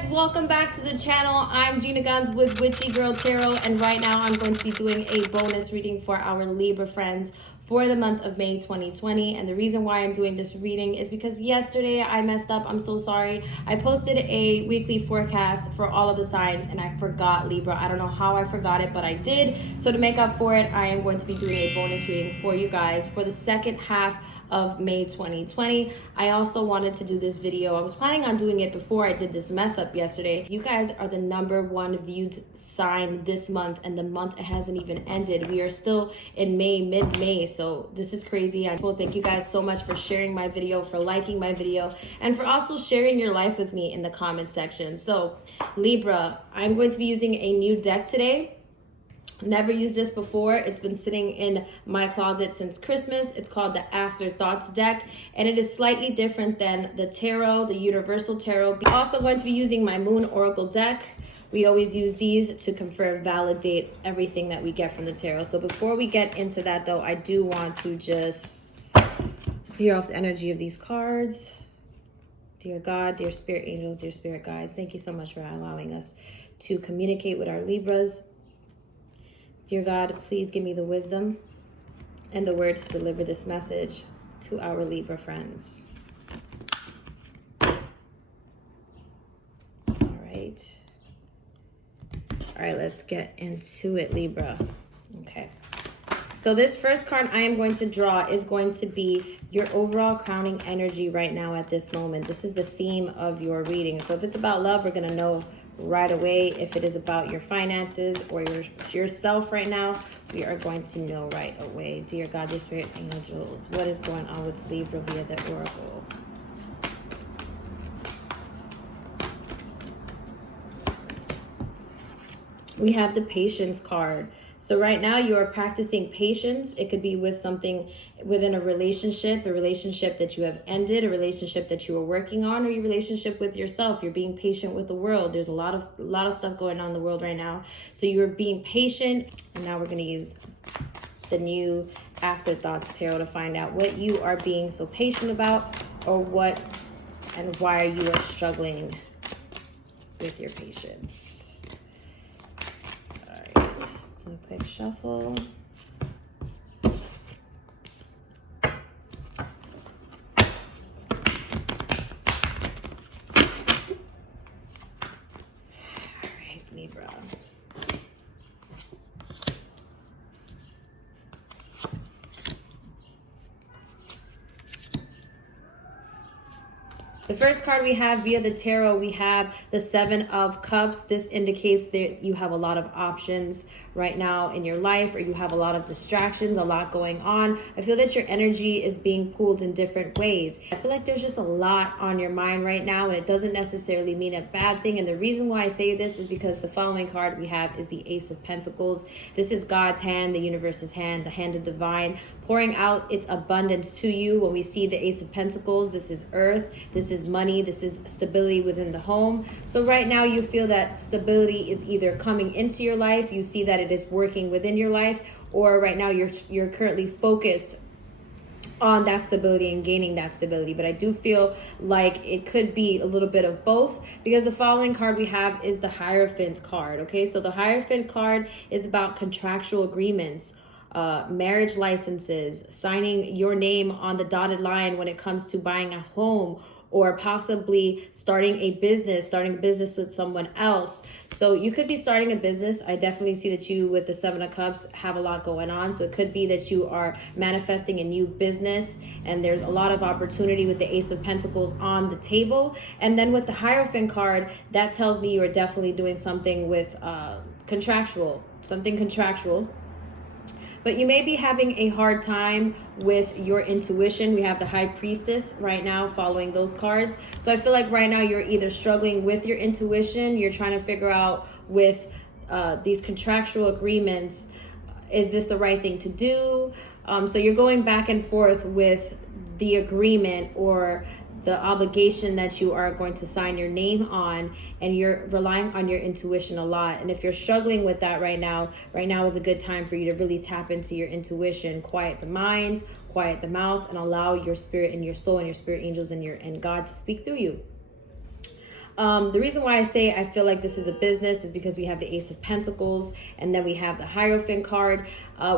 guys, welcome back to the channel. I'm Gina Guns with Witchy Girl Tarot, and right now I'm going to be doing a bonus reading for our Libra friends for the month of May 2020. And the reason why I'm doing this reading is because yesterday I messed up. I'm so sorry. I posted a weekly forecast for all of the signs and I forgot Libra. I don't know how I forgot it, but I did. So to make up for it, I am going to be doing a bonus reading for you guys for the second half of May 2020. I also wanted to do this video. I was planning on doing it before I did this mess up yesterday. You guys are the #1 viewed sign this month, and the month hasn't even ended. We are still in May, mid-May, so this is crazy. Thank you guys so much for sharing my video, for liking my video, and for also sharing your life with me in the comment section. So Libra, I'm going to be using a new deck today. Never used this before. It's been sitting in my closet since Christmas. It's called the Afterthoughts deck, and it is slightly different than the tarot, the Universal Tarot. I'm also going to be using my Moon Oracle deck. We always use these to confirm, validate everything that we get from the tarot. So before we get into that though, I do want to just clear off the energy of these cards. Dear God, dear spirit angels, dear spirit guides, thank you so much for allowing us to communicate with our Libras. Dear God, please give me the wisdom and the words to deliver this message to our Libra friends. All right, let's get into it, Libra. Okay. So this first card I am going to draw is going to be your overall crowning energy right now at this moment. This is the theme of your reading. So if it's about love, we're going to know right away. If it is about your finances or yourself right now, we are going to know right away. Dear God, dear spirit angels, what is going on with Libra via the oracle? We have the patience card. So right now you are practicing patience. It could be with something within a relationship that you have ended, a relationship that you are working on, or your relationship with yourself. You're being patient with the world. There's a lot of stuff going on in the world right now. So you're being patient. And now we're going to use the new Afterthoughts Tarot to find out what you are being so patient about, or what and why you are struggling with your patience. So quick shuffle. All right, Libra. The first card we have via the tarot, we have the 7 of Cups. This indicates that you have a lot of options right now in your life, or you have a lot of distractions, a lot going on. I feel that your energy is being pulled in different ways. I feel like there's just a lot on your mind right now, and it doesn't necessarily mean a bad thing. And the reason why I say this is because the following card we have is the Ace of Pentacles. This is God's hand, the universe's hand, the hand of divine, pouring out its abundance to you. When we see the Ace of Pentacles, this is earth, this is money, this is stability within the home. So right now you feel that stability is either coming into your life, you see that it is working within your life, or right now you're currently focused on that stability and gaining that stability. But I do feel like it could be a little bit of both, because the following card we have is the Hierophant card. Okay, so the Hierophant card is about contractual agreements, marriage licenses, signing your name on the dotted line when it comes to buying a home, or possibly starting a business with someone else. So you could be starting a business. I definitely see that you, with the 7 of Cups, have a lot going on. So it could be that you are manifesting a new business, and there's a lot of opportunity with the Ace of Pentacles on the table. And then with the Hierophant card, that tells me you are definitely doing something with contractual. But you may be having a hard time with your intuition. We have the High Priestess right now following those cards. So I feel like right now you're either struggling with your intuition, you're trying to figure out with these contractual agreements, is this the right thing to do? So you're going back and forth with the agreement or the obligation that you are going to sign your name on, and you're relying on your intuition a lot. And if you're struggling with that right now is a good time for you to really tap into your intuition, quiet the mind, quiet the mouth, and allow your spirit and your soul and your spirit angels and God to speak through you. The reason why I say I feel like this is a business is because we have the Ace of Pentacles, and then we have the Hierophant card.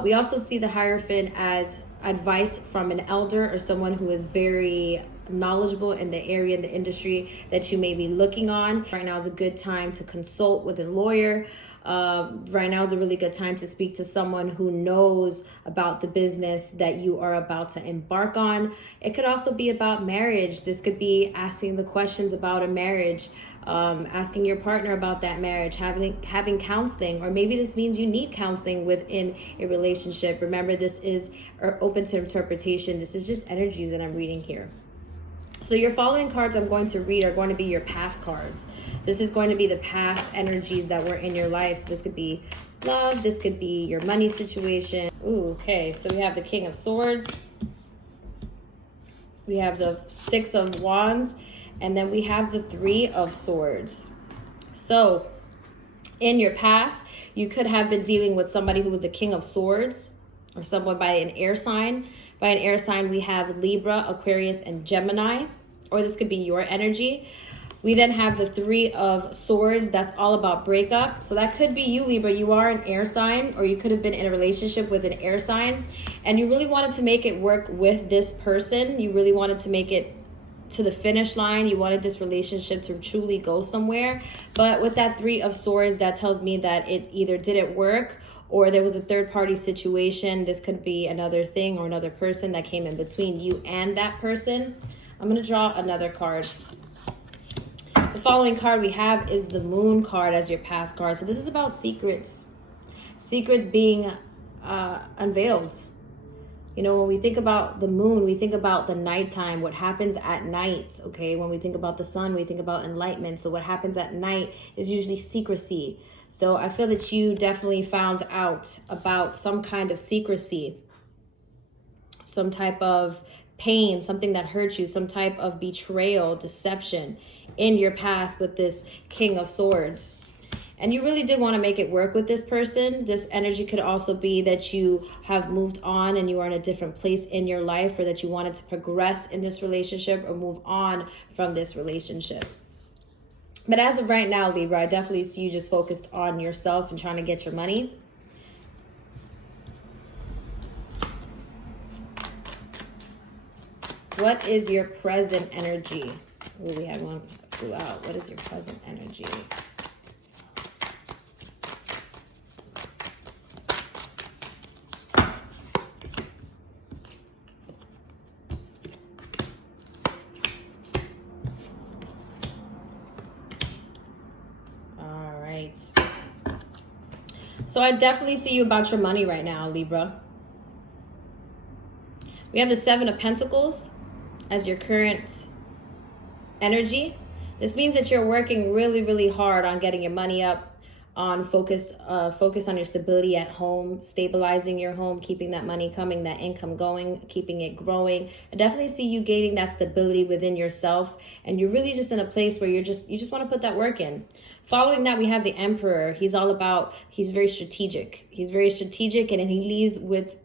We also see the Hierophant as advice from an elder or someone who is very knowledgeable in the area, in the industry that you may be looking on. Right now is a good time to consult with a lawyer. Right now is a really good time to speak to someone who knows about the business that you are about to embark on. It could also be about marriage. This could be asking the questions about a marriage, asking your partner about that marriage, having counseling, or maybe this means you need counseling within a relationship. Remember, this is open to interpretation. This is just energies that I'm reading here. So your following cards I'm going to read are going to be your past cards. This is going to be the past energies that were in your life. So this could be love. This could be your money situation. Ooh, okay. So we have the King of Swords. We have the Six of Wands. And then we have the Three of Swords. So in your past, you could have been dealing with somebody who was the King of Swords or someone by an air sign. By an air sign, we have Libra, Aquarius, and Gemini, or this could be your energy. We then have the Three of Swords. That's all about breakup. So that could be you, Libra. You are an air sign, or you could have been in a relationship with an air sign, and you really wanted to make it work with this person. You really wanted to make it to the finish line. You wanted this relationship to truly go somewhere. But with that Three of Swords, that tells me that it either didn't work, or there was a third-party situation. This could be another thing or another person that came in between you and that person. I'm going to draw another card. The following card we have is the Moon card as your past card. So this is about secrets. Secrets being unveiled. You know, when we think about the moon, we think about the nighttime, what happens at night, okay? When we think about the sun, we think about enlightenment. So what happens at night is usually secrecy. So I feel that you definitely found out about some kind of secrecy, some type of pain, something that hurt you, some type of betrayal, deception in your past with this King of Swords. And you really did want to make it work with this person. This energy could also be that you have moved on and you are in a different place in your life, or that you wanted to progress in this relationship or move on from this relationship. But as of right now, Libra, I definitely see you just focused on yourself and trying to get your money. What is your present energy? Ooh, we have one throughout. What is your present energy? So I definitely see you about your money right now, Libra. We have the Seven of Pentacles as your current energy. This means that you're working really, really hard on getting your money up, on focus on your stability at home, stabilizing your home, keeping that money coming, that income going, keeping it growing. I definitely see you gaining that stability within yourself, and you're really just in a place where you just want to put that work in. Following that, we have the Emperor. He's very strategic. He's very strategic, and he leads with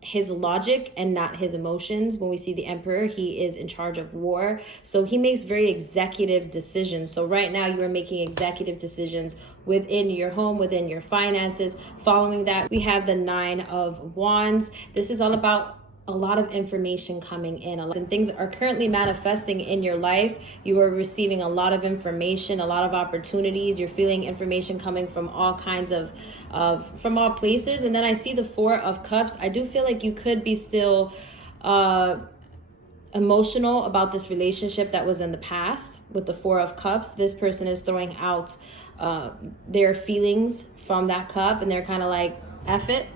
his logic and not his emotions. When we see the Emperor, he is in charge of war. So he makes very executive decisions. So right now you are making executive decisions within your home, within your finances. Following that, we have the Nine of Wands. This is all about a lot of information coming in, and things are currently manifesting in your life. You are receiving a lot of information, a lot of opportunities. You're feeling information coming from all kinds of from all places. And then I see the Four of Cups. I do feel like you could be still emotional about this relationship that was in the past with the Four of Cups. This person is throwing out their feelings from that cup, and they're kind of like, F it.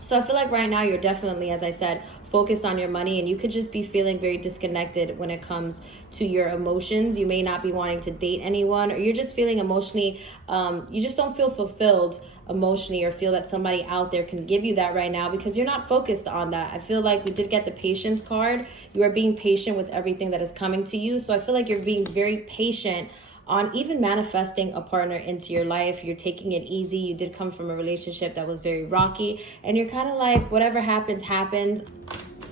So I feel like right now you're definitely, as I said, focused on your money, and you could just be feeling very disconnected when it comes to your emotions. You may not be wanting to date anyone, or you're just feeling emotionally, you just don't feel fulfilled emotionally, or feel that somebody out there can give you that right now because you're not focused on that. I feel like we did get the Patience card. You are being patient with everything that is coming to you. So I feel like you're being very patient on even manifesting a partner into your life. You're taking it easy. You did come from a relationship that was very rocky, and you're kind of like, whatever happens, happens.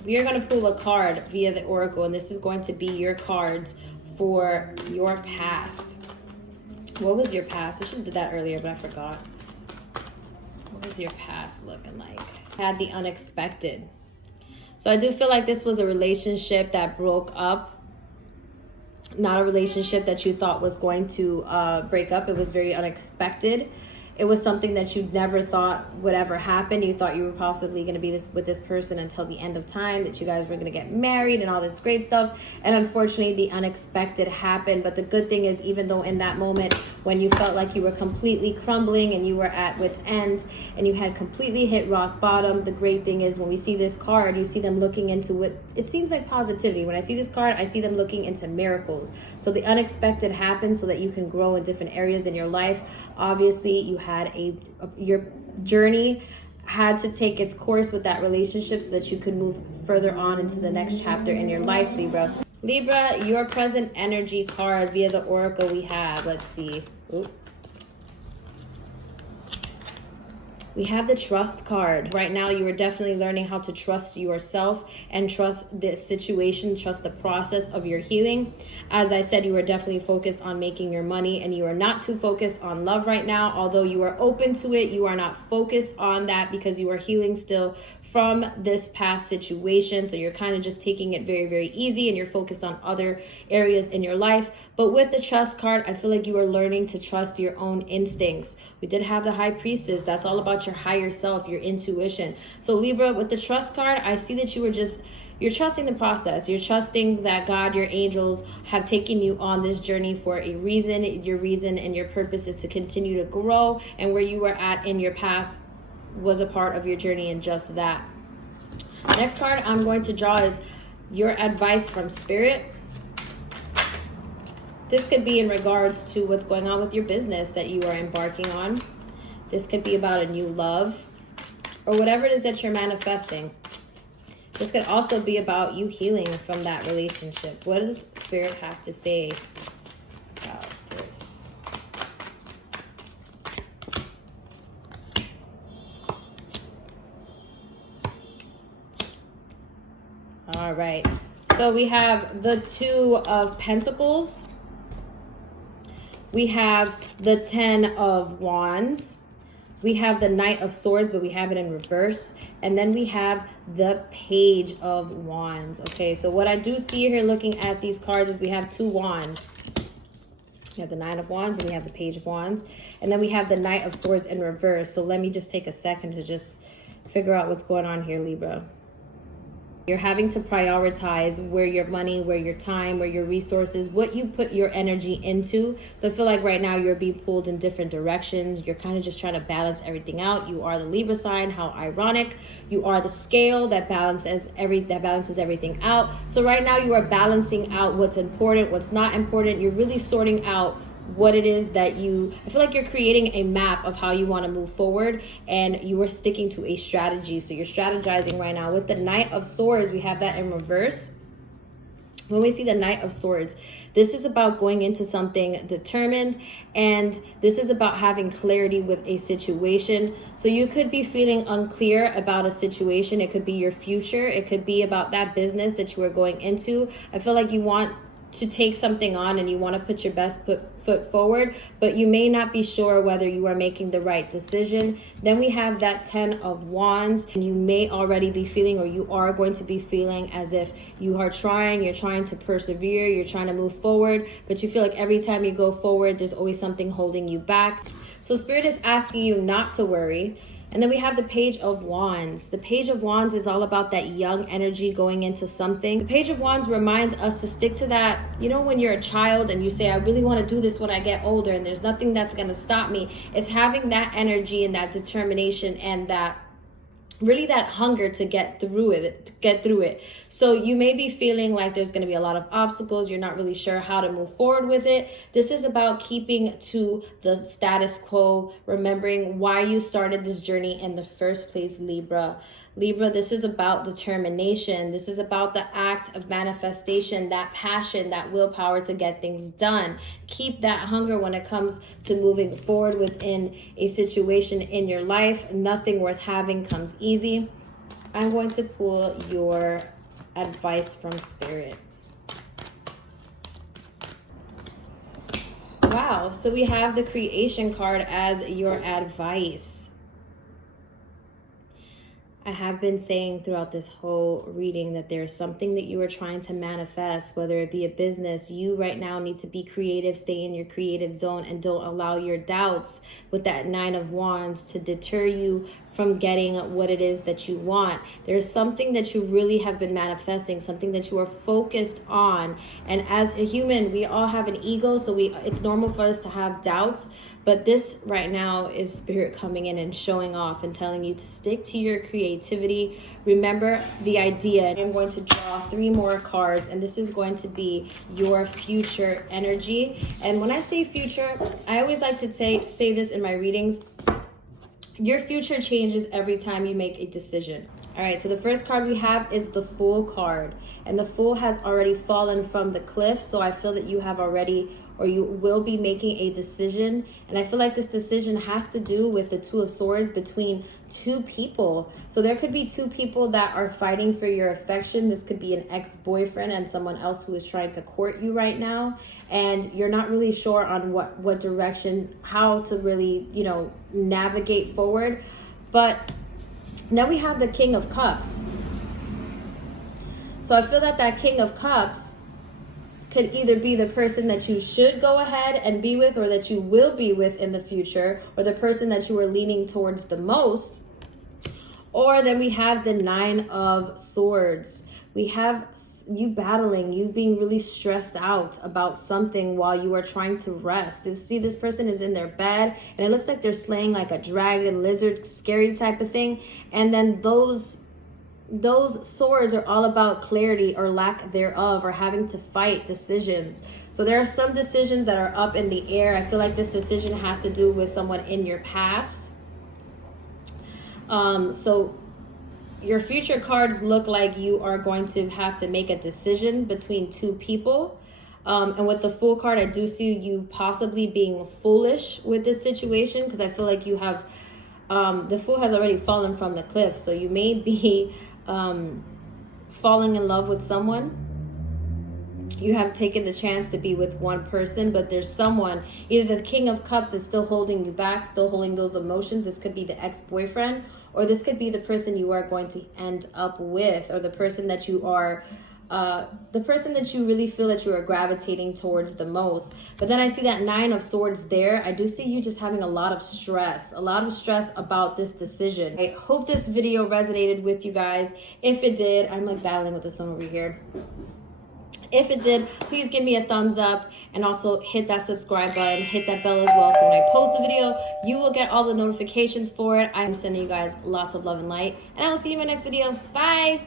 You're going to pull a card via the Oracle, and this is going to be your cards for your past. What was your past? I should have did that earlier, but I forgot. What was your past looking like? Had the unexpected. So I do feel like this was a relationship that broke up. Not a relationship that you thought was going to break up. It was very unexpected. It was something that you never thought would ever happen. You thought you were possibly going to be with this person until the end of time, that you guys were going to get married and all this great stuff. And unfortunately, the unexpected happened. But the good thing is, even though in that moment when you felt like you were completely crumbling and you were at wit's end and you had completely hit rock bottom, the great thing is when we see this card, you see them looking into what it seems like positivity. When I see this card, I see them looking into miracles. So the unexpected happens so that you can grow in different areas in your life. Obviously, you had your journey had to take its course with that relationship so that you could move further on into the next chapter in your life, Libra. Libra, your present energy card via the oracle we have. Let's see. Oop. We have the trust card. Right now, you are definitely learning how to trust yourself and trust the situation, trust the process of your healing. As I said, you are definitely focused on making your money and you are not too focused on love right now. Although you are open to it, you are not focused on that because you are healing still from this past situation. So you're kind of just taking it very, very easy and you're focused on other areas in your life. But with the trust card, I feel like you are learning to trust your own instincts. We did have the High Priestess. That's all about your higher self, your intuition. So Libra, with the trust card, I see that you're trusting the process. You're trusting that God, your angels, have taken you on this journey for a reason. Your reason and your purpose is to continue to grow. And where you were at in your past was a part of your journey and just that. Next card I'm going to draw is your advice from Spirit. This could be in regards to what's going on with your business that you are embarking on. This could be about a new love or whatever it is that you're manifesting. This could also be about you healing from that relationship. What does Spirit have to say about this? All right. So we have the Two of Pentacles. We have the 10 of Wands. We have the Knight of Swords, but we have it in reverse. And then we have the Page of Wands. Okay, so what I do see here looking at these cards is we have two wands. We have the Nine of Wands and we have the Page of Wands. And then we have the Knight of Swords in reverse. So let me just take a second to just figure out what's going on here, Libra. You're having to prioritize where your money, where your time, where your resources, what you put your energy into. So I feel like right now you're being pulled in different directions. You're kind of just trying to balance everything out. You are the Libra sign. How ironic. You are the scale that balances everything out. So right now you are balancing out what's important, what's not important. You're really sorting out what it is that I feel like you're creating a map of how you want to move forward and you are sticking to a strategy. So you're strategizing right now. With the Knight of Swords, we have that in reverse. When we see the Knight of Swords, this is about going into something determined, and this is about having clarity with a situation. So you could be feeling unclear about a situation. It could be your future. It could be about that business that you are going into. I feel like you want to take something on and you want to put your best foot forward, but you may not be sure whether you are making the right decision. Then we have that 10 of Wands, and you may already be feeling, or you are going to be feeling, as if you are trying, you're trying to persevere, you're trying to move forward, but you feel like every time you go forward, there's always something holding you back. So Spirit is asking you not to worry. And then we have the Page of Wands. The Page of Wands is all about that young energy going into something. The Page of Wands reminds us to stick to that, you know, when you're a child and you say, I really want to do this when I get older and there's nothing that's going to stop me. It's having that energy and that determination and that really that hunger to get through it. So you may be feeling like there's going to be a lot of obstacles. You're not really sure how to move forward with it. This is about keeping to the status quo, remembering why you started this journey in the first place, Libra. Libra, this is about determination. This is about the act of manifestation, that passion, that willpower to get things done. Keep that hunger when it comes to moving forward within a situation in your life. Nothing worth having comes easy. I'm going to pull your advice from Spirit. Wow, so we have the creation card as your advice. I have been saying throughout this whole reading that there's something that you are trying to manifest, whether it be a business. You right now need to be creative, stay in your creative zone, and don't allow your doubts with that Nine of Wands to deter you from getting what it is that you want. There's something that you really have been manifesting, something that you are focused on. And as a human, we all have an ego, so it's normal for us to have doubts. But this right now is spirit coming in and showing off and telling you to stick to your creativity. Remember the idea. I'm going to draw 3 more cards, and this is going to be your future energy. And when I say future, I always like to say this in my readings. Your future changes every time you make a decision. All right, so the first card we have is the Fool card. And the Fool has already fallen from the cliff. So I feel that you have already, or you will be making a decision. And I feel like this decision has to do with the Two of Swords between 2 people. So there could be 2 people that are fighting for your affection. This could be an ex-boyfriend and someone else who is trying to court you right now. And you're not really sure on what direction, how to really, navigate forward. But then we have the King of Cups. So I feel that King of Cups could either be the person that you should go ahead and be with, or that you will be with in the future, or the person that you are leaning towards the most. Or then we have the Nine of Swords. We have you battling, you being really stressed out about something while you are trying to rest. And see, this person is in their bed, and it looks like they're slaying like a dragon, lizard, scary type of thing. And then those swords are all about clarity or lack thereof, or having to fight decisions. So there are some decisions that are up in the air. I feel like this decision has to do with someone in your past. So your future cards look like you are going to have to make a decision between 2 people. And with the Fool card, I do see you possibly being foolish with this situation, because I feel like you have, the Fool has already fallen from the cliff. So you may be falling in love with someone. You have taken the chance to be with one person, but there's someone, either the King of Cups is still holding you back, still holding those emotions. This could be the ex-boyfriend, or this could be the person you are going to end up with, or the person that you are, the person that you really feel that you are gravitating towards the most. But then I see that Nine of Swords there. I do see you just having a lot of stress about this decision. I hope this video resonated with you guys. If it did, I'm like battling with this one over here. If it did, please give me a thumbs up, and also hit that subscribe button, hit that bell as well, so when I post a video, you will get all the notifications for it. I'm sending you guys lots of love and light, and I will see you in my next video. Bye!